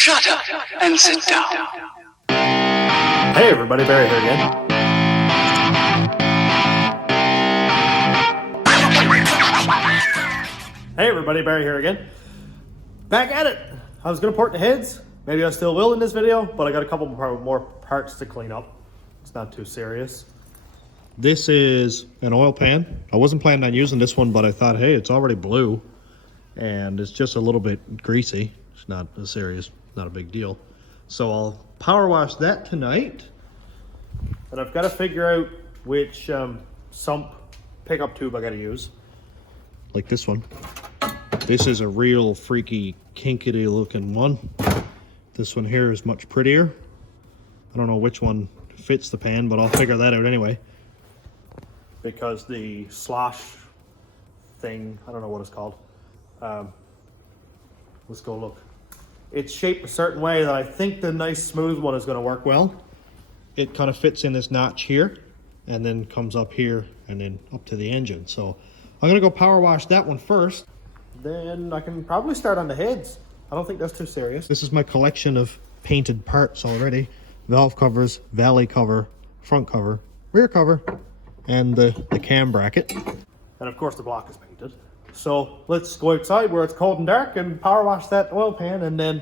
Shut up and sit down. Hey everybody, Barry here again. Hey everybody, Barry here again. Back at it. I was going to port the heads. Maybe I still will in this video, but I got a couple more parts to clean up. It's not too serious. This is an oil pan. I wasn't planning on using this one, but I thought, hey, it's already blue. And it's just a little bit greasy. It's not a serious, not a big deal. So I'll power wash that tonight. And I've got to figure out which sump pickup tube I got to use. Like this one. This is a real freaky, kinkety looking one. This one here is much prettier. I don't know which one fits the pan, but I'll figure that out anyway. Because the slosh thing, I don't know what it's called. Let's go look. It's shaped a certain way that I think the nice smooth one is going to work well. It kind of fits in this notch here and then comes up here and then up to the engine. So I'm going to go power wash that one first. Then I can probably start on the heads. I don't think that's too serious. This is my collection of painted parts already. Valve covers, valley cover, front cover, rear cover, and the cam bracket. And of course the block is painted. So let's go outside where it's cold and dark and power wash that oil pan and then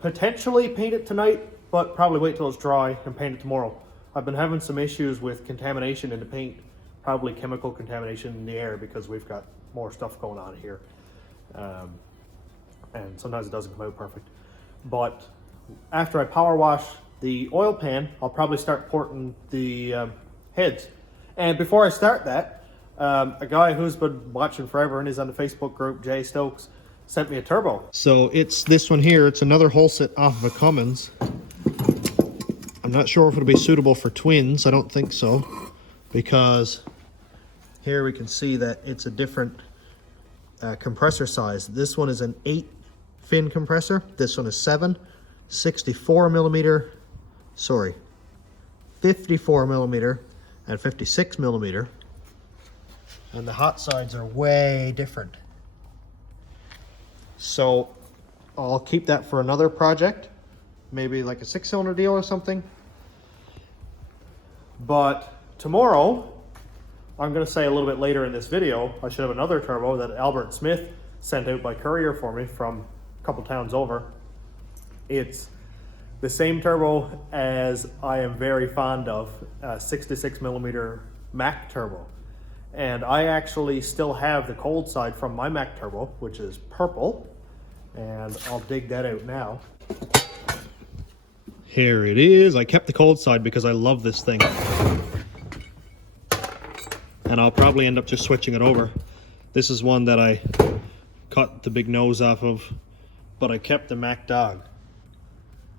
potentially paint it tonight, but probably wait till it's dry and paint it tomorrow. I've been having some issues with contamination in the paint, probably chemical contamination in the air because we've got more stuff going on here. And sometimes it doesn't come out perfect. But after I power wash the oil pan, I'll probably start porting the heads. And before I start that, a guy who's been watching forever and is on the Facebook group, Jay Stokes, sent me a turbo. So it's this one here. It's another hull set off of a Cummins. I'm not sure if it'll be suitable for twins. I don't think so, because here we can see that it's a different compressor size. This one is an 8 fin compressor. This one is 7, 64 millimeter, sorry, 54 millimeter and 56 millimeter. And the hot sides are way different. So I'll keep that for another project, maybe like a 6-cylinder deal or something. But tomorrow, I'm going to say a little bit later in this video, I should have another turbo that Albert Smith sent out by courier for me from a couple towns over. It's the same turbo as I am very fond of, 66 millimeter Mac turbo. And I actually still have the cold side from my Mac turbo, which is purple. And I'll dig that out now. Here it is. I kept the cold side because I love this thing. And I'll probably end up just switching it over. This is one that I cut the big nose off of, but I kept the Mac dog.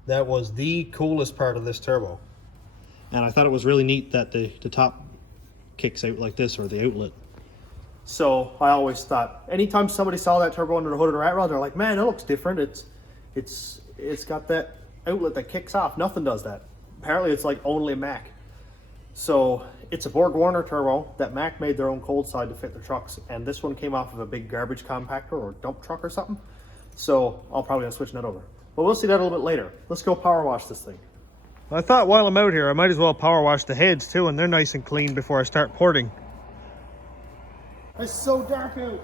That was the coolest part of this turbo. And I thought it was really neat that the top kicks out like this, or the outlet. So I always thought, anytime somebody saw that turbo under the hood of the rat rod, they're like, man, it looks different. It's got that outlet that kicks off. Nothing does that. Apparently it's like only Mac. So it's a Borg Warner turbo that Mac made their own cold side to fit their trucks, and this one came off of a big garbage compactor or dump truck or something. So I'll probably end up switching that over. But we'll see that a little bit later. Let's go power wash this thing. I thought while I'm out here, I might as well power wash the heads too, and they're nice and clean before I start porting. It's so dark out.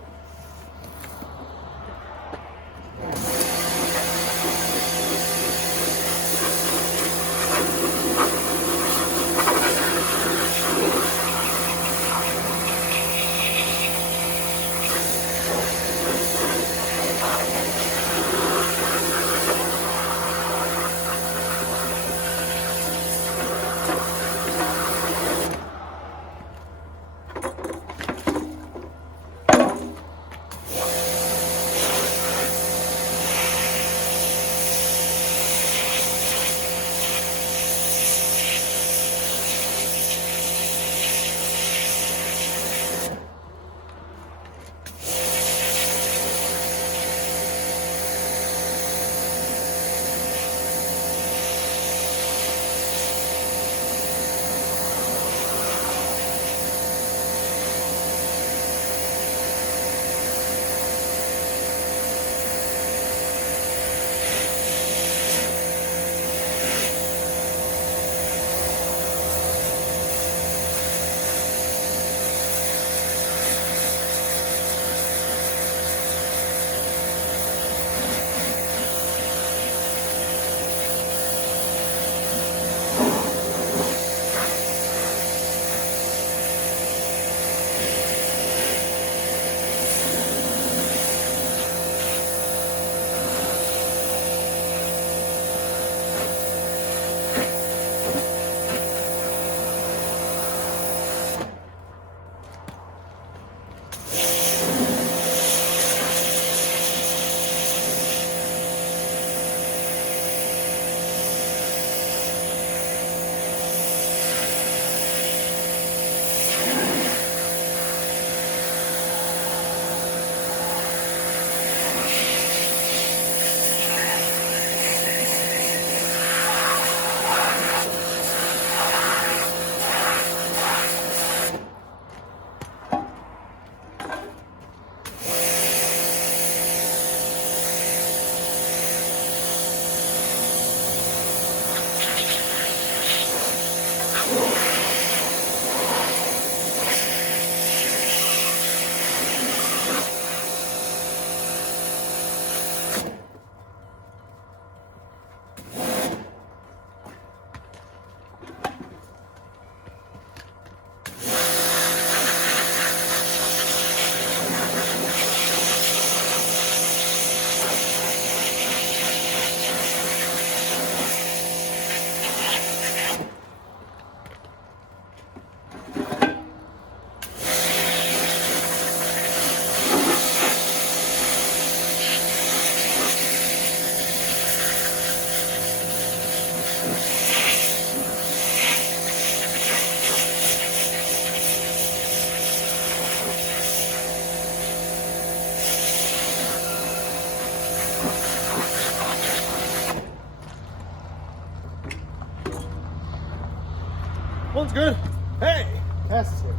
One's good. Hey, that's it.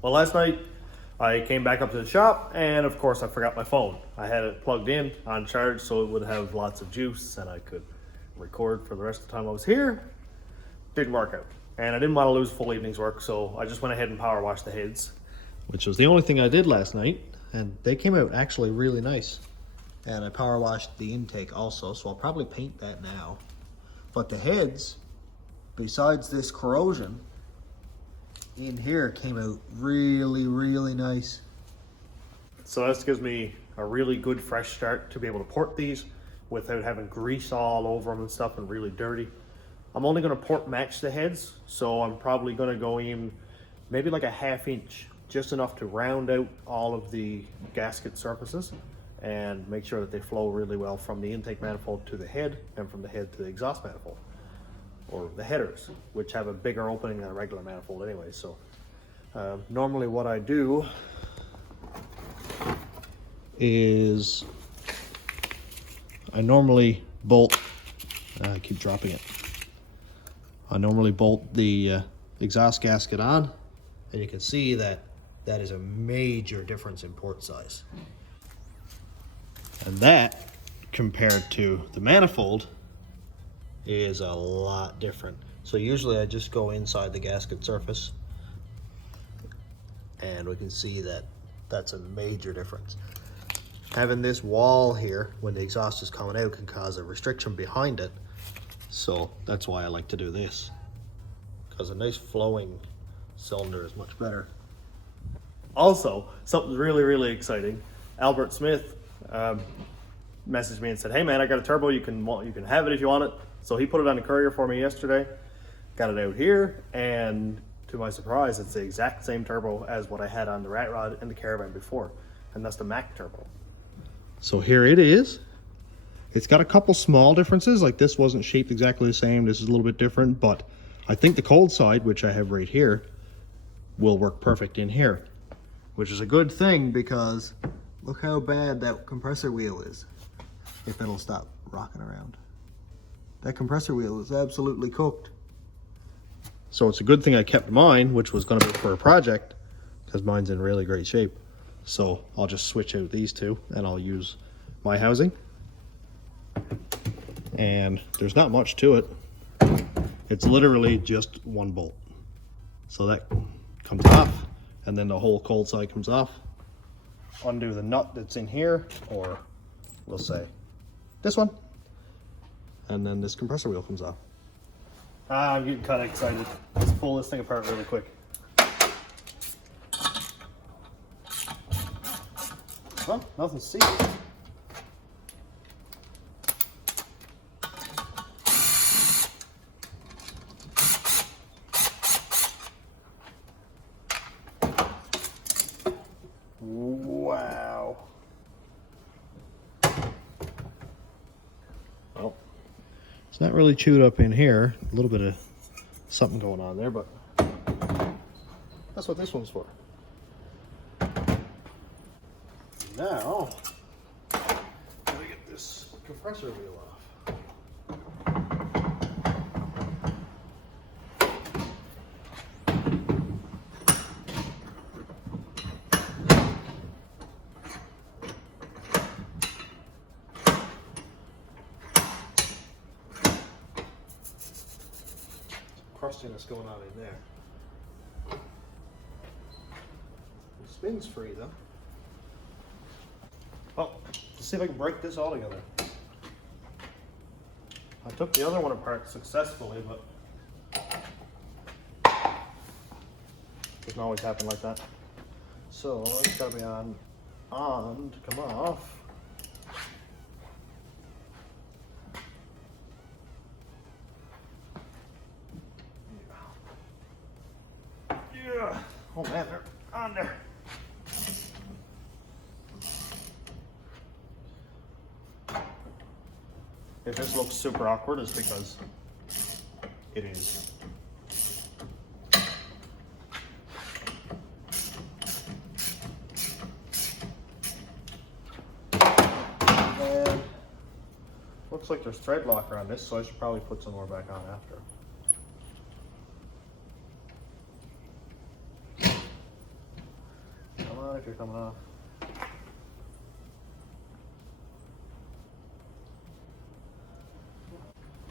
Well, last night I came back up to the shop and of course I forgot my phone. I had it plugged in on charge so it would have lots of juice and I could record for the rest of the time I was here. Didn't work out. And I didn't want to lose a full evening's work, so I just went ahead and power washed the heads, which was the only thing I did last night. And they came out actually really nice. And I power washed the intake also, so I'll probably paint that now. But the heads, besides this corrosion, in here came out really, really nice. So this gives me a really good fresh start to be able to port these without having grease all over them and stuff and really dirty. I'm only going to port match the heads, so I'm probably going to go in maybe like a 1/2 inch, just enough to round out all of the gasket surfaces and make sure that they flow really well from the intake manifold to the head and from the head to the exhaust manifold, or the headers, which have a bigger opening than a regular manifold anyway. So normally what I do is I normally bolt, I keep dropping it. I normally bolt the exhaust gasket on, and you can see that that is a major difference in port size. And that, compared to the manifold, is a lot different. So usually I just go inside the gasket surface, and we can see that that's a major difference. Having this wall here when the exhaust is coming out can cause a restriction behind it. So that's why I like to do this, because a nice flowing cylinder is much better. Also, something really, really exciting. Albert Smith messaged me and said, "Hey man, I got a turbo. You can have it if you want it." So he put it on the courier for me yesterday. Got it out here, and to my surprise, it's the exact same turbo as what I had on the rat rod and the caravan before, and that's the Mac turbo. So here it is. It's got a couple small differences, like this wasn't shaped exactly the same, this is a little bit different, but I think the cold side, which I have right here, will work perfect in here, which is a good thing because look how bad that compressor wheel is, if it'll stop rocking around. That compressor wheel is absolutely cooked. So it's a good thing I kept mine, which was going to be for a project, because mine's in really great shape. So I'll just switch out these two and I'll use my housing. And there's not much to it. It's literally just one bolt. So that comes off, and then the whole cold side comes off. Undo the nut that's in here, or we'll say this one, and then this compressor wheel comes off. I'm getting kind of excited. Let's pull this thing apart really quick. Well, nothing to see. Wow. Well, it's not really chewed up in here. A little bit of something going on there, but that's what this one's for. Now, let me get this compressor wheel off. Crustiness going on in there. The spin's free though. Oh, let's see if I can break this all together. I took the other one apart successfully, but doesn't always happen like that. So it's gotta be on to come off. Yeah. Oh man, they're on there. If this looks super awkward, it's because it is. And looks like there's thread locker on this, so I should probably put some more back on after. nitre coming off.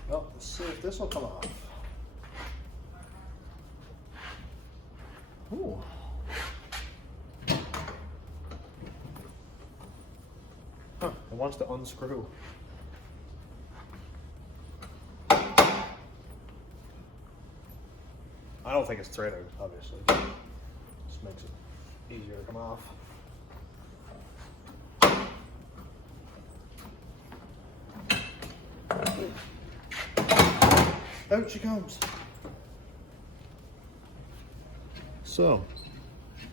Well, let's see if this will come off. Ooh. Huh, it wants to unscrew. I don't think it's threaded, obviously. Just makes it easier to come off. Out she comes. So,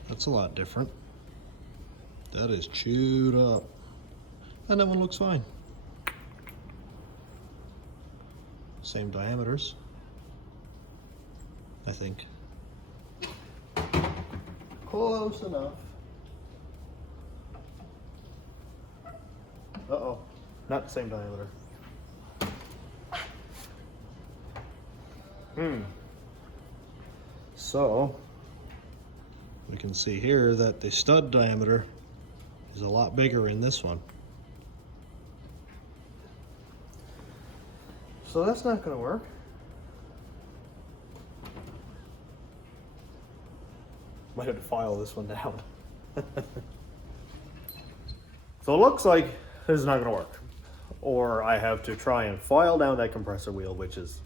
that's a lot different. That is chewed up. And that one looks fine. Same diameters, I think. Close enough. Uh-oh, not the same diameter. So, we can see here that the stud diameter is a lot bigger in this one. So that's not going to work. Might have to file this one down. So it looks like this is not going to work. Or I have to try and file down that compressor wheel, which is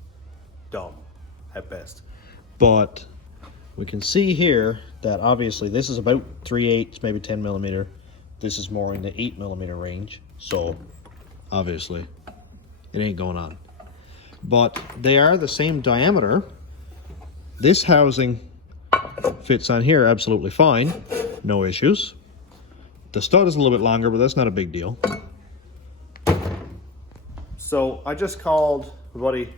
dumb at best. But we can see here that obviously this is about 3/8, maybe 10 millimeter. This is more in the 8 millimeter range. So obviously it ain't going on. But they are the same diameter. This housing fits on here absolutely fine. No issues. The stud is a little bit longer, but that's not a big deal. So I just called my buddy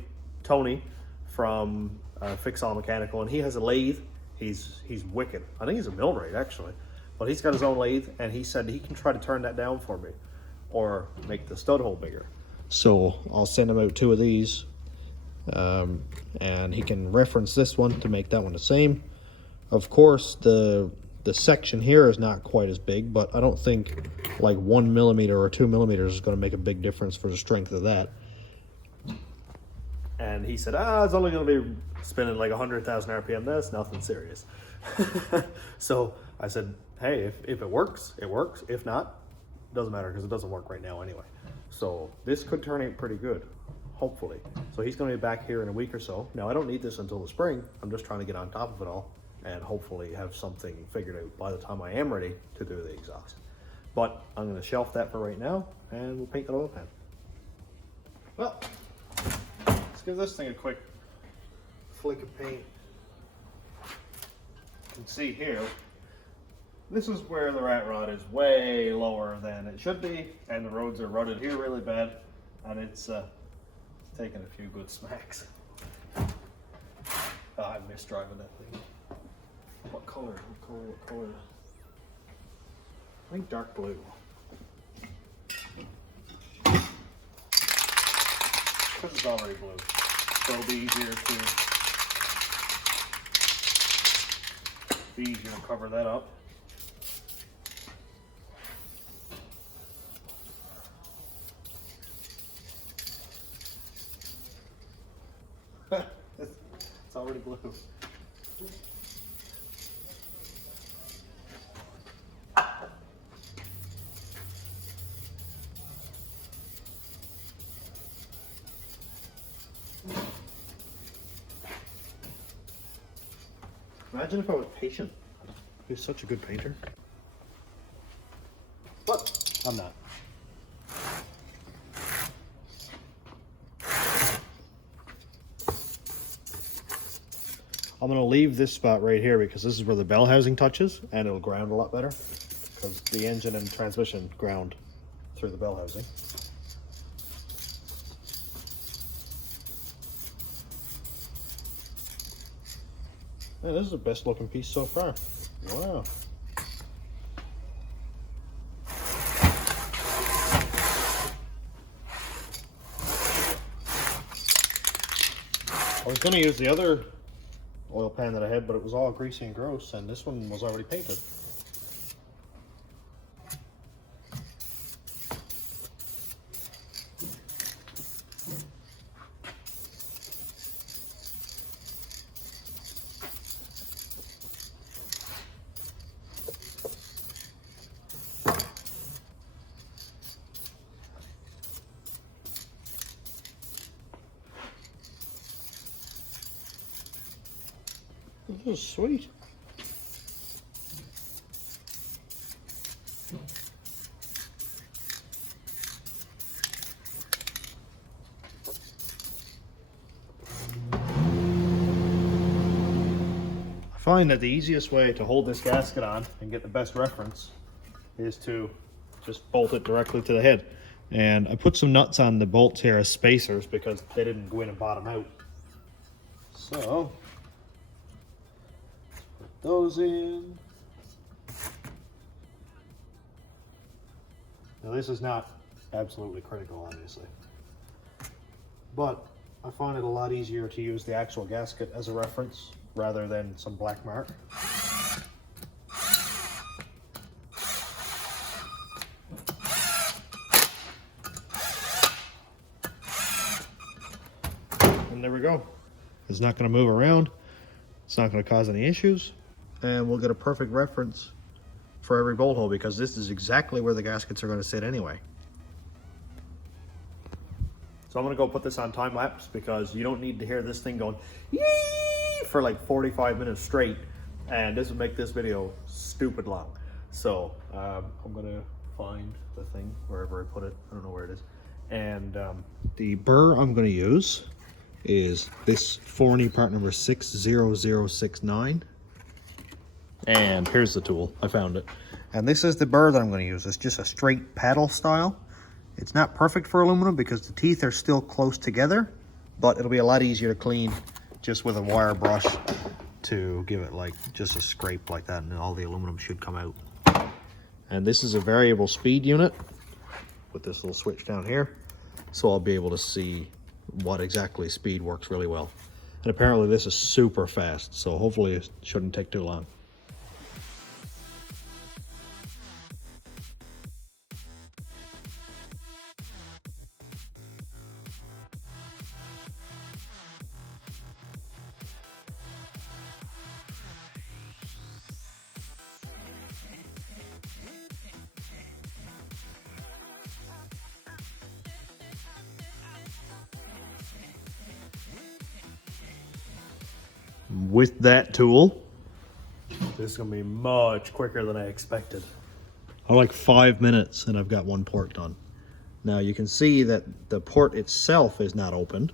Tony from Fix All Mechanical, and he has a lathe. He's wicked. I think he's a millwright actually, but he's got his own lathe, and he said he can try to turn that down for me or make the stud hole bigger. So I'll send him out 2 of these, and he can reference this one to make that one the same. Of course, the section here is not quite as big, but I don't think like 1 millimeter or 2 millimeters is going to make a big difference for the strength of that. And he said, it's only going to be spinning like 100,000 RPM. That's nothing serious. So I said, hey, if it works, it works. If not, it doesn't matter because it doesn't work right now anyway. So this could turn out pretty good, hopefully. So he's going to be back here in a week or so. Now, I don't need this until the spring. I'm just trying to get on top of it all and hopefully have something figured out by the time I am ready to do the exhaust. But I'm going to shelf that for right now, and we'll paint the oil pan. Well, let's give this thing a quick flick of paint. You can see here, this is where the rat rod is way lower than it should be, and the roads are rutted here really bad, and it's taken a few good smacks. I miss driving that thing. What color? What color? I think dark blue. Because it's already blue, so it'll be easier to cover that up. It's already blue. Imagine if I was patient. He was such a good painter. But I'm not. I'm going to leave this spot right here because this is where the bell housing touches, and it'll ground a lot better because the engine and transmission ground through the bell housing. Yeah, this is the best looking piece so far. Wow. I was going to use the other oil pan that I had, but it was all greasy and gross, and this one was already painted. This is sweet. I find that the easiest way to hold this gasket on and get the best reference is to just bolt it directly to the head. And I put some nuts on the bolts here as spacers because they didn't go in and bottom out. So, put those in. Now this is not absolutely critical, obviously, but I find it a lot easier to use the actual gasket as a reference rather than some black mark. And there we go. It's not going to move around. It's not going to cause any issues. And we'll get a perfect reference for every bolt hole because this is exactly where the gaskets are going to sit anyway. So I'm going to go put this on time lapse because you don't need to hear this thing going yee for like 45 minutes straight. And this would make this video stupid long. So I'm going to find the thing wherever I put it. I don't know where it is. And the burr I'm going to use is this Forney part number 60069. And here's the tool. I found it. And this is the burr that I'm going to use. It's just a straight paddle style. It's not perfect for aluminum because the teeth are still close together, but it'll be a lot easier to clean just with a wire brush to give it like just a scrape like that, and then all the aluminum should come out. And this is a variable speed unit with this little switch down here, so I'll be able to see what exactly speed works really well. And apparently this is super fast, so hopefully it shouldn't take too long. With that tool, this is going to be much quicker than I expected. I like 5 minutes and I've got one port done. Now you can see that the port itself is not opened,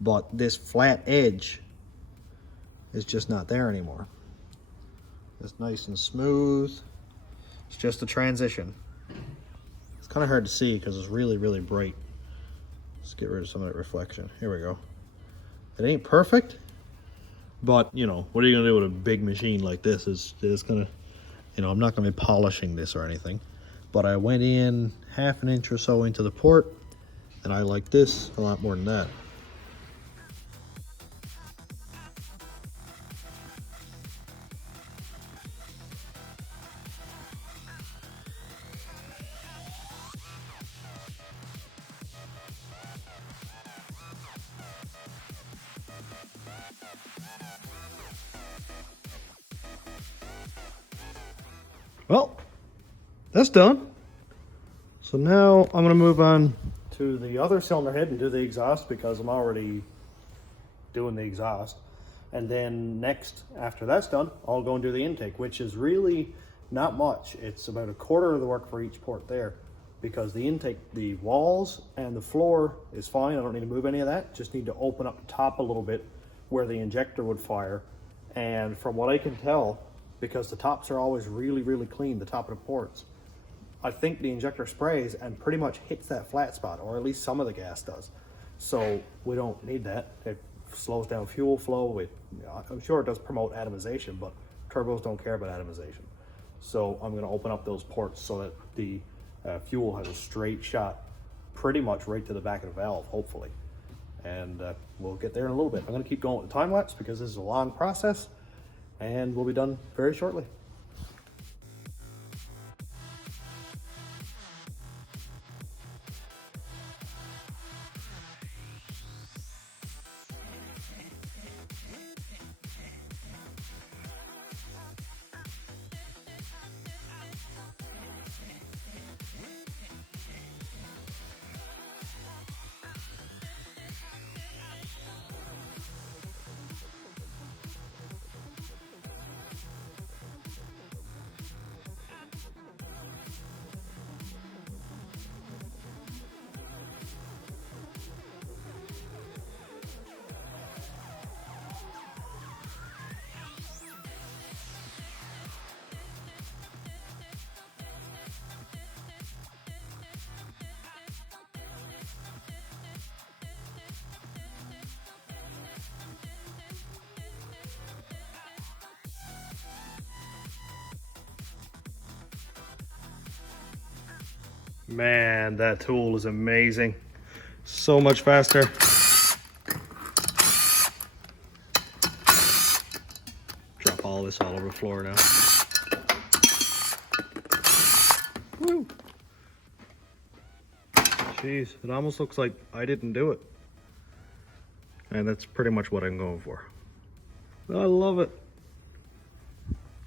but this flat edge is just not there anymore. It's nice and smooth. It's just a transition. It's kind of hard to see because it's really, really bright. Let's get rid of some of that reflection. Here we go. It ain't perfect, but you know, what are you gonna do with a big machine like this? It's gonna, you know, I'm not gonna be polishing this or anything, but I went in 1/2 inch or so into the port, and I like this a lot more than that. Well, that's done. So now I'm going to move on to the other cylinder head and do the exhaust because I'm already doing the exhaust. And then next, after that's done, I'll go and do the intake, which is really not much. It's about 1/4 of the work for each port there because the intake, the walls and the floor is fine. I don't need to move any of that. Just need to open up the top a little bit where the injector would fire. And from what I can tell, because the tops are always really, really clean, the top of the ports, I think the injector sprays and pretty much hits that flat spot, or at least some of the gas does. So we don't need that. It slows down fuel flow. I'm sure it does promote atomization, but turbos don't care about atomization. So I'm going to open up those ports so that the fuel has a straight shot pretty much right to the back of the valve, hopefully. And we'll get there in a little bit. I'm going to keep going with the time lapse because this is a long process, and we'll be done very shortly. Man, that tool is amazing. So much faster. Drop all this all over the floor now. Woo! Jeez, it almost looks like I didn't do it. And that's pretty much what I'm going for. I love it.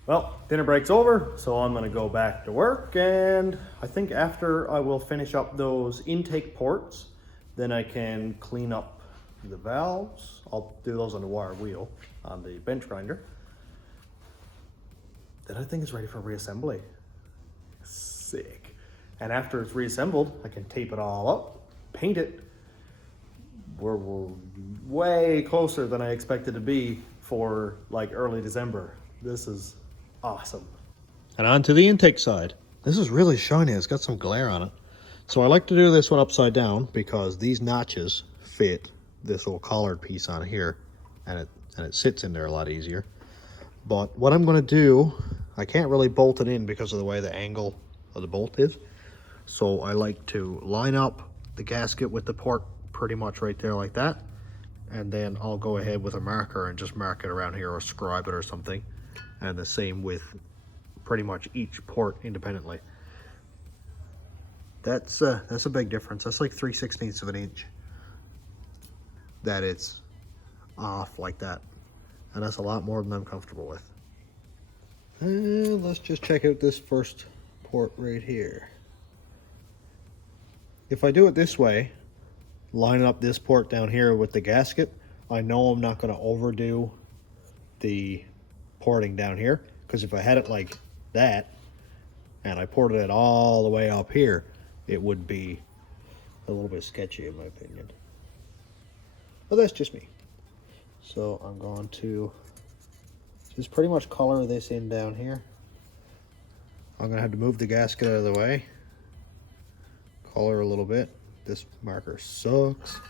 Well, dinner break's over, so I'm gonna go back to work, and I think after I will finish up those intake ports, then I can clean up the valves. I'll do those on the wire wheel on the bench grinder. Then I think it's ready for reassembly. Sick. And after it's reassembled, I can tape it all up, paint it. We're way closer than I expected to be for like early December. This is awesome. And on to the intake side. This is really shiny. It's got some glare on it. So I like to do this one upside down because these notches fit this little collared piece on here, and it sits in there a lot easier. But what I'm going to do, I can't really bolt it in because of the way the angle of the bolt is. So I like to line up the gasket with the port pretty much right there like that, and then I'll go ahead with a marker and just mark it around here or scribe it or something, and the same with pretty much each port independently. That's a big difference. That's like 3/16 of an inch that it's off like that, and that's a lot more than I'm comfortable with. And let's just check out this first port right here. If I do it this way, line up this port down here with the gasket, I know I'm not going to overdo the porting down here, because if I had it like that and I ported it all the way up here, it would be a little bit sketchy in my opinion. But that's just me. So I'm going to just pretty much color this in down here. I'm going to have to move the gasket out of the way, color a little bit. This marker sucks.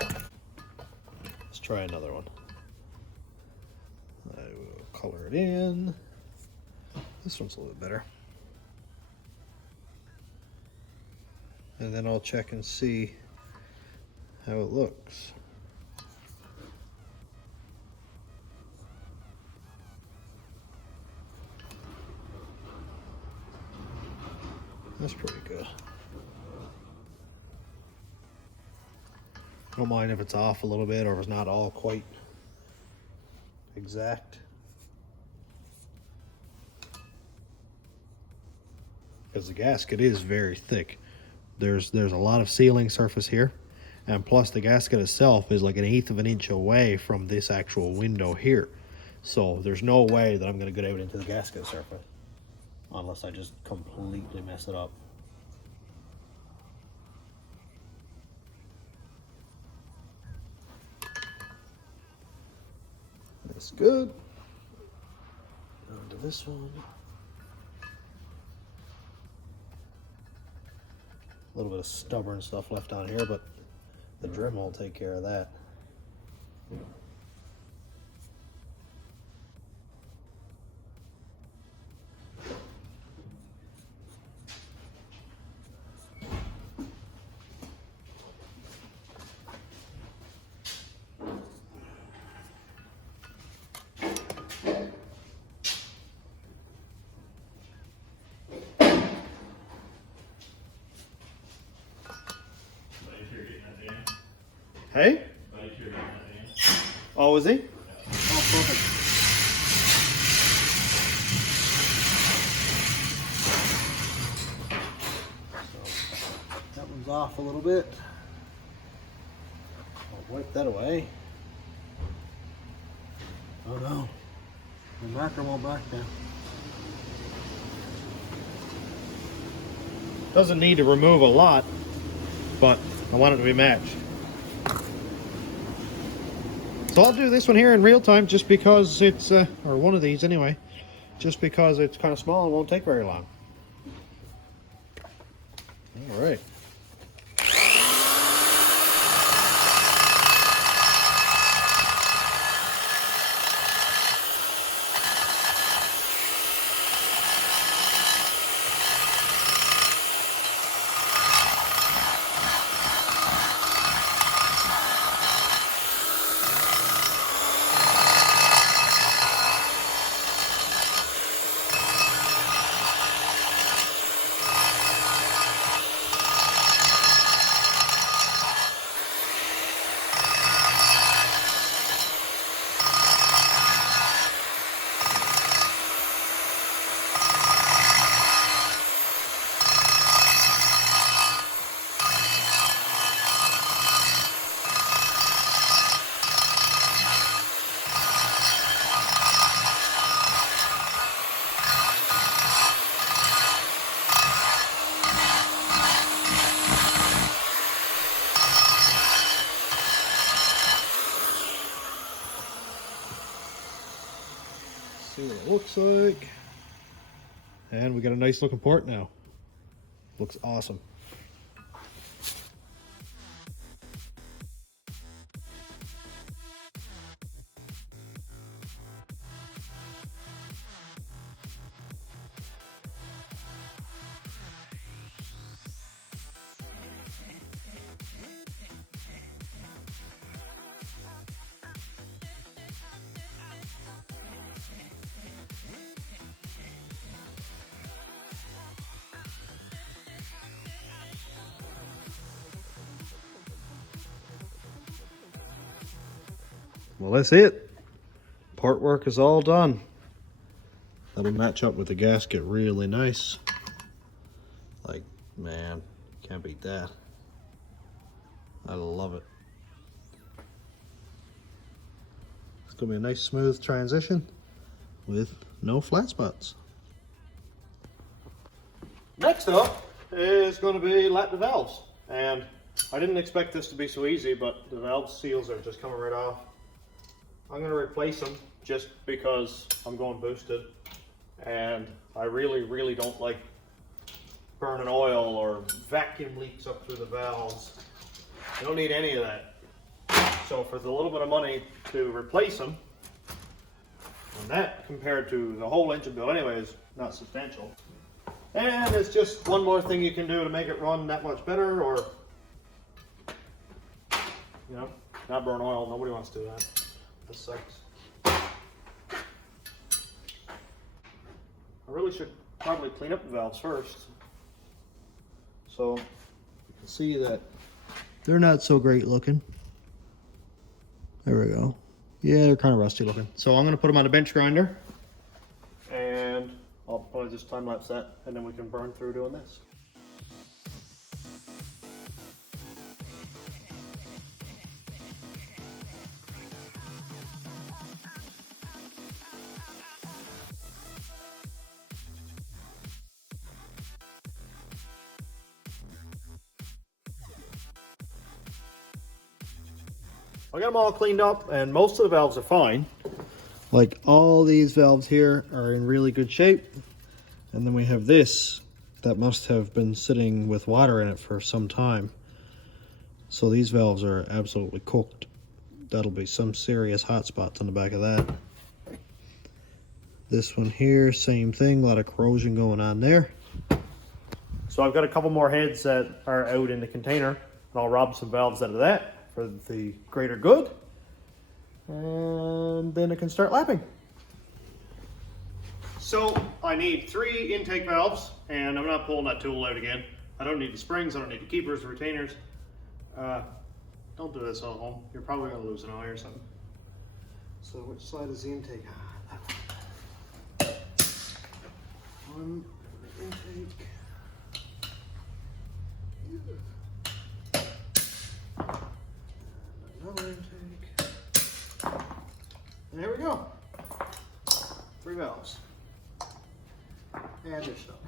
Let's try another one. I will color it in. This one's a little bit better. And then I'll check and see how it looks. That's pretty good. I don't mind if it's off a little bit or if it's not all quite exact. Because the gasket is very thick. There's a lot of sealing surface here, and plus the gasket itself is like 1/8 of an inch away from this actual window here. So there's no way that I'm going to get out into the gasket surface unless I just completely mess it up. That's good. On to this one. A little bit of stubborn stuff left on here, but the dremel will take care of that. Hey? Oh, is he? Oh, perfect. So, that one's off a little bit. I'll wipe that away. Oh no, the marker won't back down. Doesn't need to remove a lot, but I want it to be matched. So I'll do this one here in real time just because it's, or one of these anyway, just because it's kind of small and won't take very long. All right. it looks like. And we got a nice looking port now. Looks awesome. Well, that's it. Part work is all done. That'll match up with the gasket really nice. Like, man, can't beat that. I love it. It's gonna be a nice smooth transition with no flat spots. Next up is going to be litre valves. And I didn't expect this to be so easy, but the valve seals are just coming right off. I'm going to replace them just because I'm going boosted, and I really don't like burning oil or vacuum leaks up through the valves. You don't need any of that. So for the little bit of money to replace them, and that compared to the whole engine bill anyway is not substantial. And it's just one more thing you can do to make it run that much better, or, you know, not burn oil. Nobody wants to do that. That sucks. I really should probably clean up the valves first. So you can see that they're not so great looking. There we go. Yeah, they're kind of rusty looking. So I'm going to put them on a bench grinder, and I'll probably just time lapse that, and then we can burn through doing this. I got them all cleaned up, and most of the valves are fine. Like, all these valves here are in really good shape. And then we have this that must have been sitting with water in it for some time. So these valves are absolutely cooked. That'll be some serious hot spots on the back of that. This one here, same thing, a lot of corrosion going on there. So I've got a couple more heads that are out in the container, and I'll rob some valves out of that for the greater good, and then I can start lapping. So I need 3 intake valves, and I'm not pulling that tool out again. I don't need the springs, I don't need the keepers, the retainers. Don't do this at home. You're probably gonna lose an eye or something. So which side is the intake? That one. One intake. Another intake. And there we go. 3 valves. And they're stuck.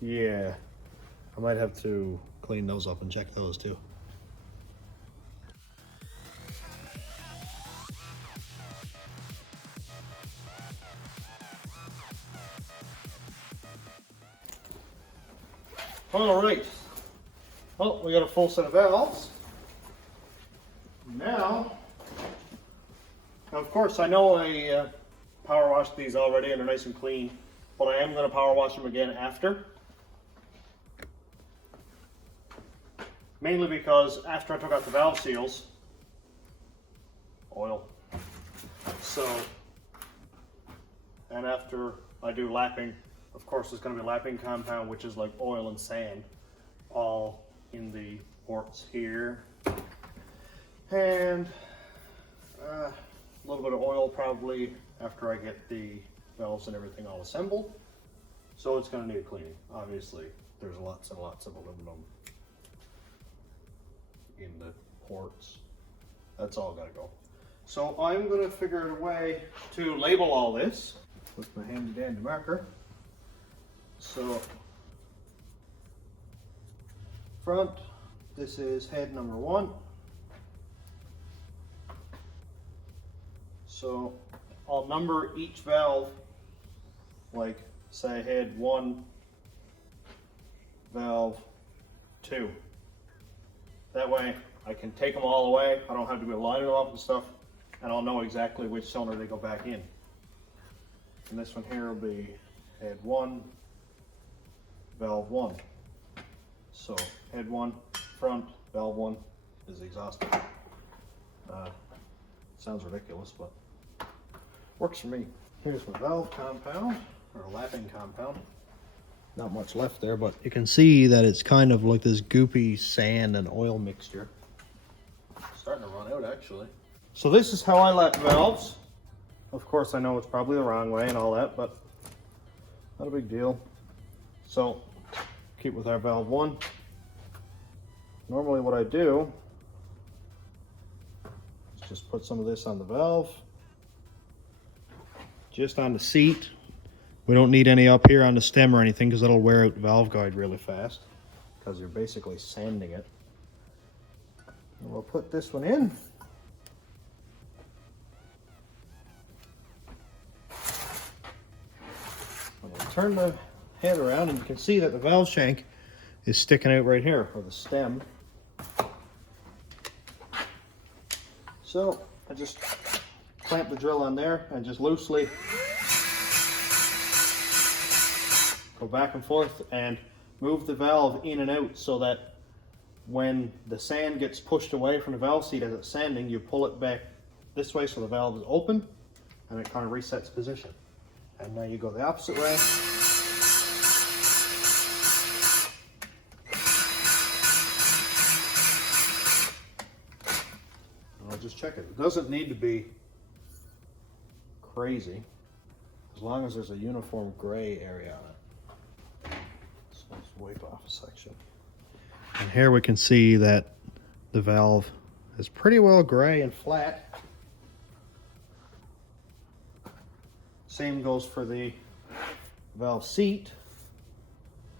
Yeah. I might have to clean those up and check those too. All right. Well, we got a full set of valves. Now, of course, I know I power washed these already and they're nice and clean, but I am going to power wash them again after. Mainly because after I took out the valve seals, oil. So, and after I do lapping, of course, there's going to be lapping compound, which is like oil and sand, all in the ports here. And a little bit of oil probably after I get the valves and everything all assembled. So it's going to need cleaning. Obviously, there's lots and lots of aluminum in the ports. That's all got to go. So I'm going to figure out a way to label all this with my handy dandy marker. So front, This is head number 1. So I'll number each valve, like say head 1, valve 2. That way I can take them all away. I don't have to be lining them up and stuff, and I'll know exactly which cylinder they go back in. And this one here will be head 1, valve 1. So head 1, front, valve 1 is the exhaust. Sounds ridiculous, but works for me. Here's my valve compound, or lapping compound. Not much left there, but you can see that it's kind of like this goopy sand and oil mixture. It's starting to run out, actually. So this is how I lap valves. Of course, I know it's probably the wrong way and all that, but not a big deal. So keep with our valve 1. Normally what I do is just put some of this on the valve, just on the seat. We don't need any up here on the stem or anything, because that'll wear out the valve guide really fast, because you're basically sanding it. And we'll put this one in. And we'll turn the head around, and you can see that the valve shank is sticking out right here, or the stem. So I just clamp the drill on there and just loosely go back and forth and move the valve in and out, so that when the sand gets pushed away from the valve seat as it's sanding, you pull it back this way so the valve is open, and it kind of resets position. And now you go the opposite way. And I'll just check it. It doesn't need to be crazy, as long as there's a uniform gray area on it. Let's wipe off a section. And here we can see that the valve is pretty well gray and flat. Same goes for the valve seat.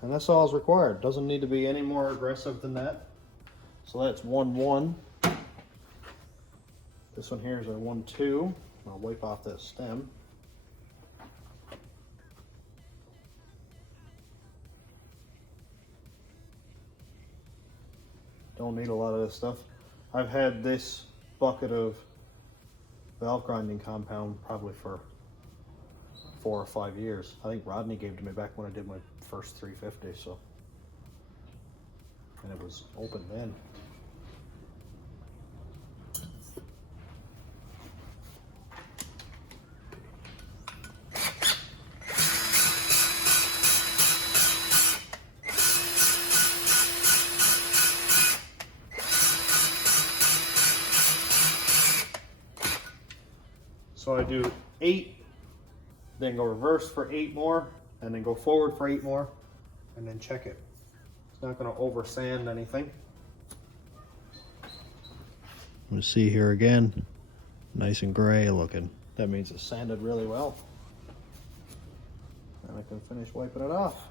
And that's all is required. Doesn't need to be any more aggressive than that. So that's 1-1. This one here is our 1-2. I'll wipe off that stem. Don't need a lot of this stuff. I've had this bucket of valve grinding compound probably for 4 or 5 years. I think Rodney gave it to me back when I did my first 350, so. And it was open then. So I do 8, then go reverse for 8 more, and then go forward for 8 more, and then check it. It's not going to over sand anything. You see here again, nice and gray looking. That means it's sanded really well. And I can finish wiping it off.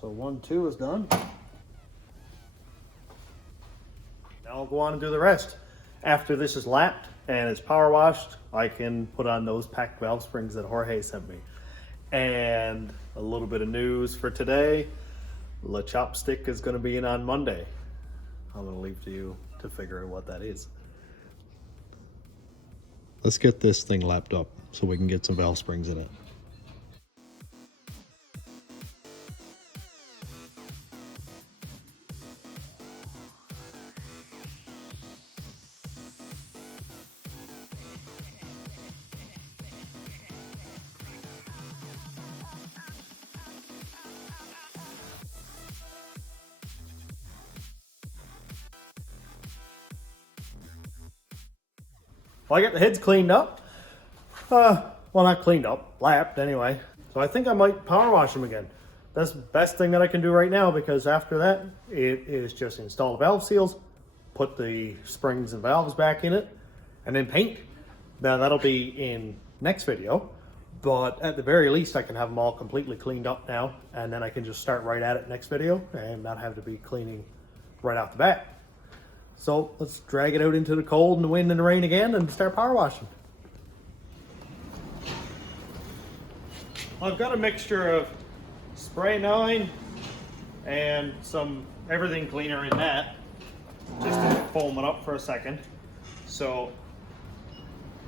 So 1-2 is done. Now I'll go on and do the rest. After this is lapped and it's power washed, I can put on those packed valve springs that Jorge sent me. And a little bit of news for today, the chopstick is going to be in on Monday. I'm going to leave to you to figure out what that is. Let's get this thing lapped up so we can get some valve springs in it. Well, I got the heads cleaned up. Well, not cleaned up, lapped anyway. So I think I might power wash them again. That's the best thing that I can do right now, because after that, it is just install the valve seals, put the springs and valves back in it, and then paint. Now that'll be in next video, but at the very least I can have them all completely cleaned up now, and then I can just start right at it next video and not have to be cleaning right off the bat. So let's drag it out into the cold and the wind and the rain again and start power washing. I've got a mixture of spray 9 and some everything cleaner in that, just to foam it up for a second. So,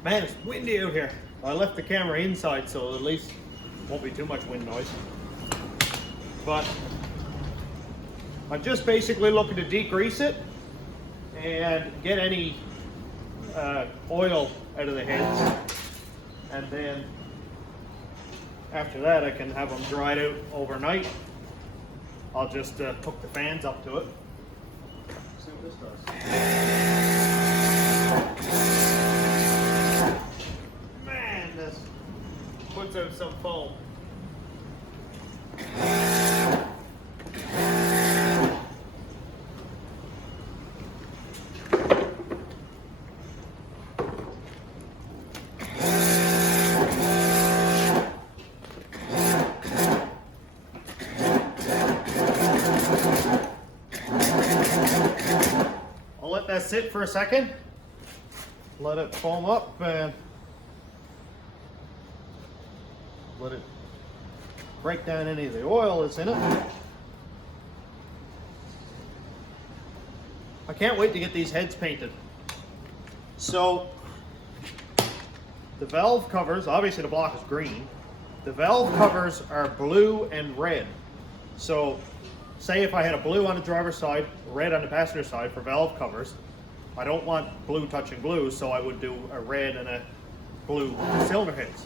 man, it's windy out here. I left the camera inside, so at least won't be too much wind noise. But I'm just basically looking to degrease it and get any oil out of the heads, and then after that I can have them dried out overnight. I'll just hook the fans up to it. See what this does. Man, this puts out some foam. Sit for a second, let it foam up, and let it break down any of the oil that's in it. I can't wait to get these heads painted. So the valve covers, obviously the block is green, the valve covers are blue and red. So say if I had a blue on the driver's side, red on the passenger side for valve covers, I don't want blue touching blue, so I would do a red and a blue cylinder heads.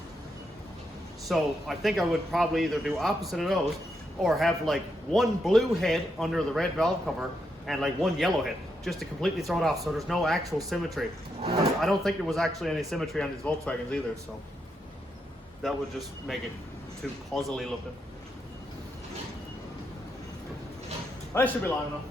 So I think I would probably either do opposite of those, or have like one blue head under the red valve cover and like one yellow head, just to completely throw it off, so there's no actual symmetry. Because I don't think there was actually any symmetry on these Volkswagens either, so that would just make it too puzzly looking. That should be long enough.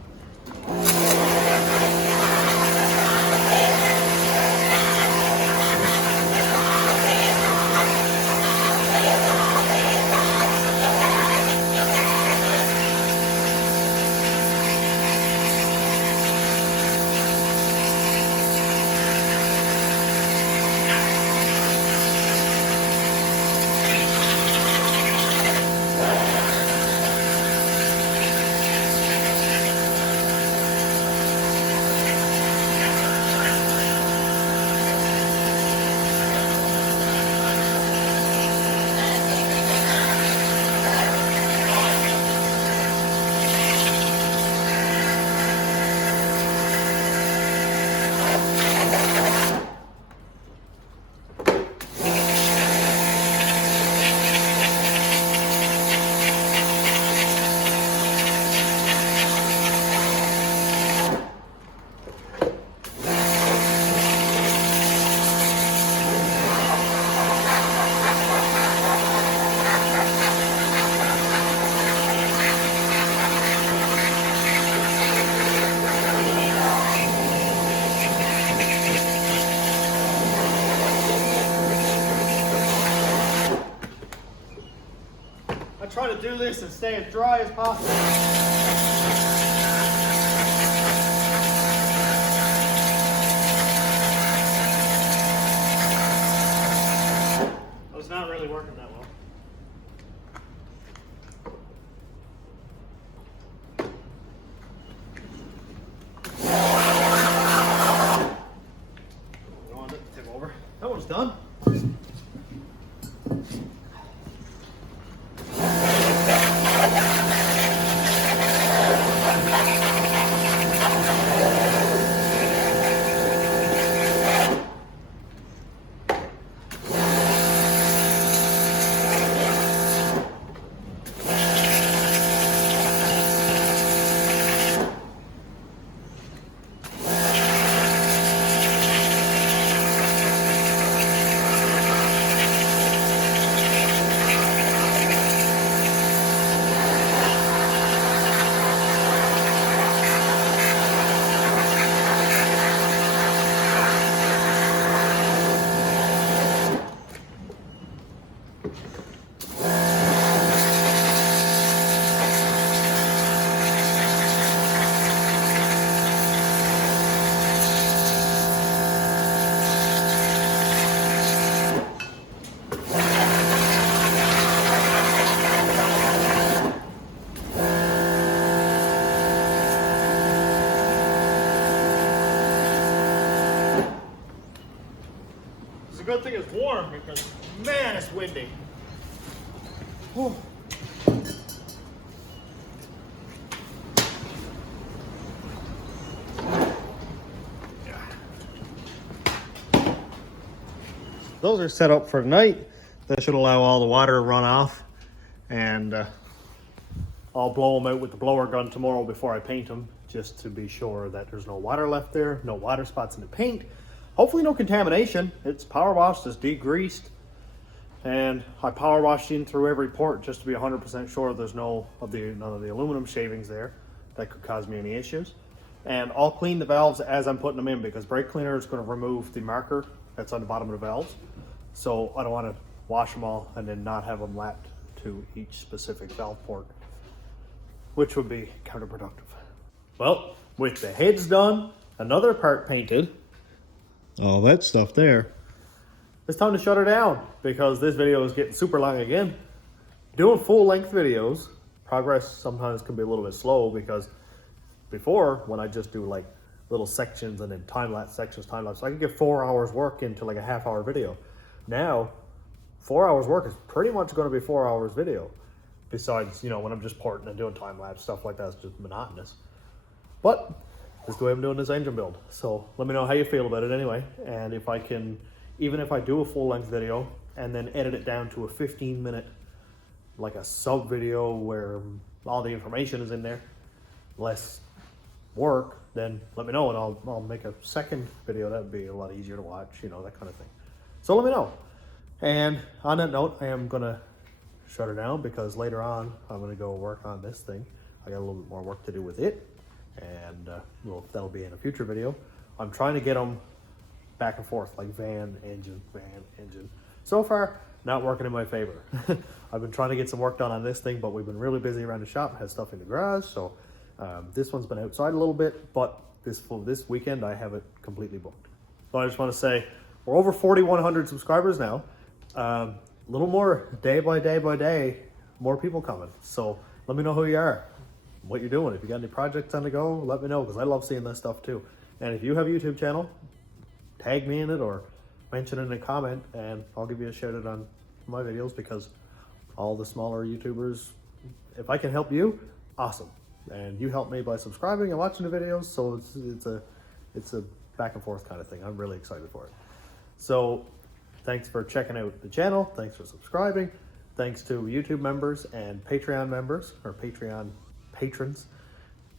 Try to do this and stay as dry as possible. It's not really working that well. I don't want it to tip over. That one's done. good thing it's warm because, man, it's windy. Whew. Those are set up for tonight. That should allow all the water to run off, and I'll blow them out with the blower gun tomorrow before I paint them, just to be sure that there's no water left there, no water spots in the paint. Hopefully no contamination. It's power washed, it's degreased, and I power washed in through every port just to be 100% sure there's none of the aluminum shavings there that could cause me any issues. And I'll clean the valves as I'm putting them in, because brake cleaner is going to remove the marker that's on the bottom of the valves. So I don't want to wash them all and then not have them lapped to each specific valve port, which would be counterproductive. Well, with the heads done, another part painted, all that stuff there, it's time to shut her down because this video is getting super long again. Doing full length videos, progress sometimes can be a little bit slow, because before, when I just do like little sections and then time-lapse sections, time-lapse, I could get 4 hours work into like a half-hour video. Now, 4 hours work is pretty much going to be 4 hours video. Besides, you know, when I'm just porting and doing time-lapse, stuff like that is just monotonous. But this is the way I'm doing this engine build. So let me know how you feel about it anyway. And if I can, even if I do a full-length video and then edit it down to a 15-minute, like a sub-video where all the information is in there, less work, then let me know and I'll make a second video. That would be a lot easier to watch, you know, that kind of thing. So let me know. And on that note, I am gonna shut her down because later on I'm gonna go work on this thing. I got a little bit more work to do with it, and well, that'll be in a future video. I'm trying to get them back and forth, like van, engine, van, engine. So far, not working in my favor. I've been trying to get some work done on this thing, but we've been really busy around the shop, had stuff in the garage, so this one's been outside a little bit, but this weekend I have it completely booked. So I just want to say, we're over 4,100 subscribers now. A little more day by day by day, more people coming. So let me know who you are, what you're doing. If you got any projects on the go, let me know, because I love seeing that stuff too. And if you have a YouTube channel, tag me in it or mention it in a comment, and I'll give you a shout out on my videos, because all the smaller YouTubers, if I can help you, awesome. And you help me by subscribing and watching the videos, so it's a back and forth kind of thing. I'm really excited for it. So thanks for checking out the channel. Thanks for subscribing. Thanks to YouTube members and Patreon members, or Patreon patrons.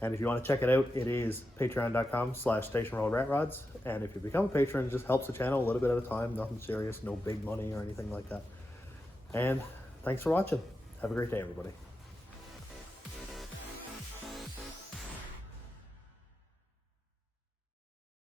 And if you want to check it out, it is patreon.com/stationrollratrods. And if you become a patron, it just helps the channel a little bit at a time. Nothing serious, no big money or anything like that. And thanks for watching. Have a great day, everybody.